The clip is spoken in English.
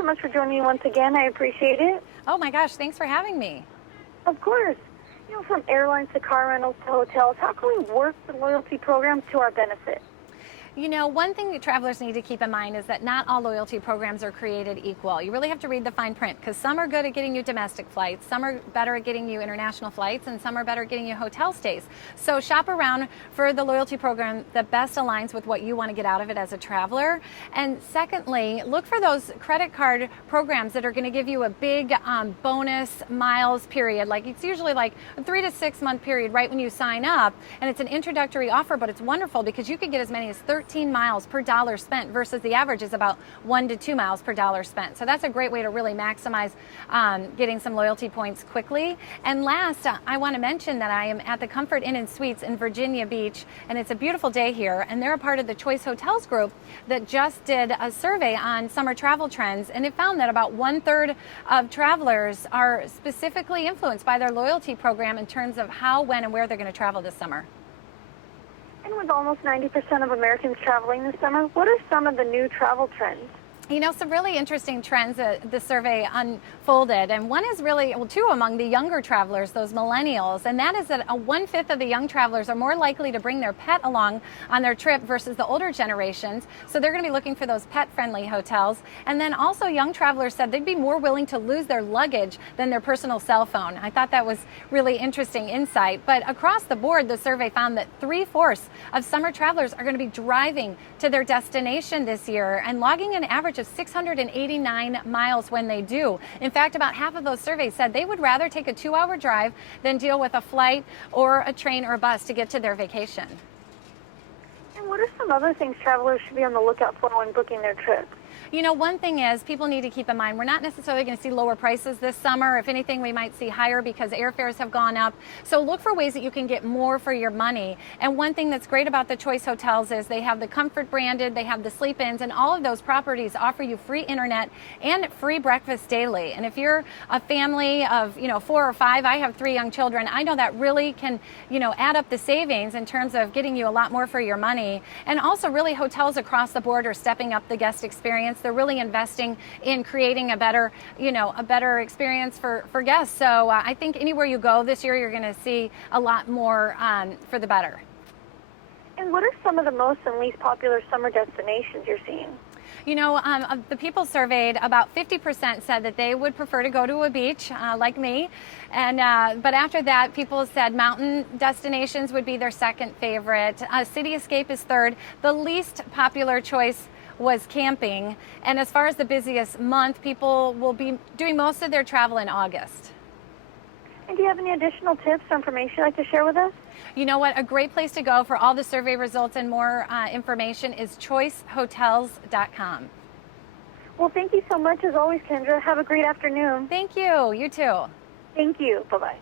so much for joining me once again. I appreciate it. Oh my gosh, thanks for having me. Of course. From airlines to car rentals to hotels, how can we work the loyalty programs to our benefit? One thing that travelers need to keep in mind is that not all loyalty programs are created equal. You really have to read the fine print because some are good at getting you domestic flights, some are better at getting you international flights, and some are better at getting you hotel stays. So shop around for the loyalty program that best aligns with what you want to get out of it as a traveler. And secondly, look for those credit card programs that are going to give you a big bonus miles period. Like it's usually like a 3 to 6 month period right when you sign up. And it's an introductory offer, but it's wonderful because you could get as many as 13 miles per dollar spent versus the average is about 1 to 2 miles per dollar spent. So that's a great way to really maximize getting some loyalty points quickly. And last, I want to mention that I am at the Comfort Inn and Suites in Virginia Beach, and it's a beautiful day here. And they're a part of the Choice Hotels group that just did a survey on summer travel trends, and it found that about 1/3 of travelers are specifically influenced by their loyalty program in terms of how, when, and where they're going to travel this summer. And with almost 90% of Americans traveling this summer, what are some of the new travel trends? Some really interesting trends that the survey unfolded. And one is really, well, two among the younger travelers, those millennials. And that is that 1/5 of the young travelers are more likely to bring their pet along on their trip versus the older generations. So they're going to be looking for those pet-friendly hotels. And then also young travelers said they'd be more willing to lose their luggage than their personal cell phone. I thought that was really interesting insight. But across the board, the survey found that 3/4 of summer travelers are going to be driving to their destination this year and logging an average of 689 miles when they do. In fact, about half of those surveys said they would rather take a 2-hour drive than deal with a flight or a train or bus to get to their vacation. And what are some other things travelers should be on the lookout for when booking their trips? One thing is people need to keep in mind we're not necessarily going to see lower prices this summer. If anything, we might see higher because airfares have gone up. So look for ways that you can get more for your money. And one thing that's great about the Choice Hotels is they have the Comfort branded, they have the sleep-ins, and all of those properties offer you free internet and free breakfast daily. And if you're a family of 4 or 5, I have 3 young children, I know that really can add up the savings in terms of getting you a lot more for your money. And also really hotels across the board are stepping up the guest experience. They're really investing in creating a better experience for guests. So I think anywhere you go this year, you're going to see a lot more for the better. And what are some of the most and least popular summer destinations you're seeing? Of the people surveyed, about 50% said that they would prefer to go to a beach, like me. And but after that, people said mountain destinations would be their second favorite. City escape is third. The least popular choice was camping. And as far as the busiest month, people will be doing most of their travel in August. And do you have any additional tips or information you'd like to share with us? You know what? A great place to go for all the survey results and more information is choicehotels.com. Well, thank you so much as always, Kendra. Have a great afternoon. Thank you. You too. Thank you. Bye-bye.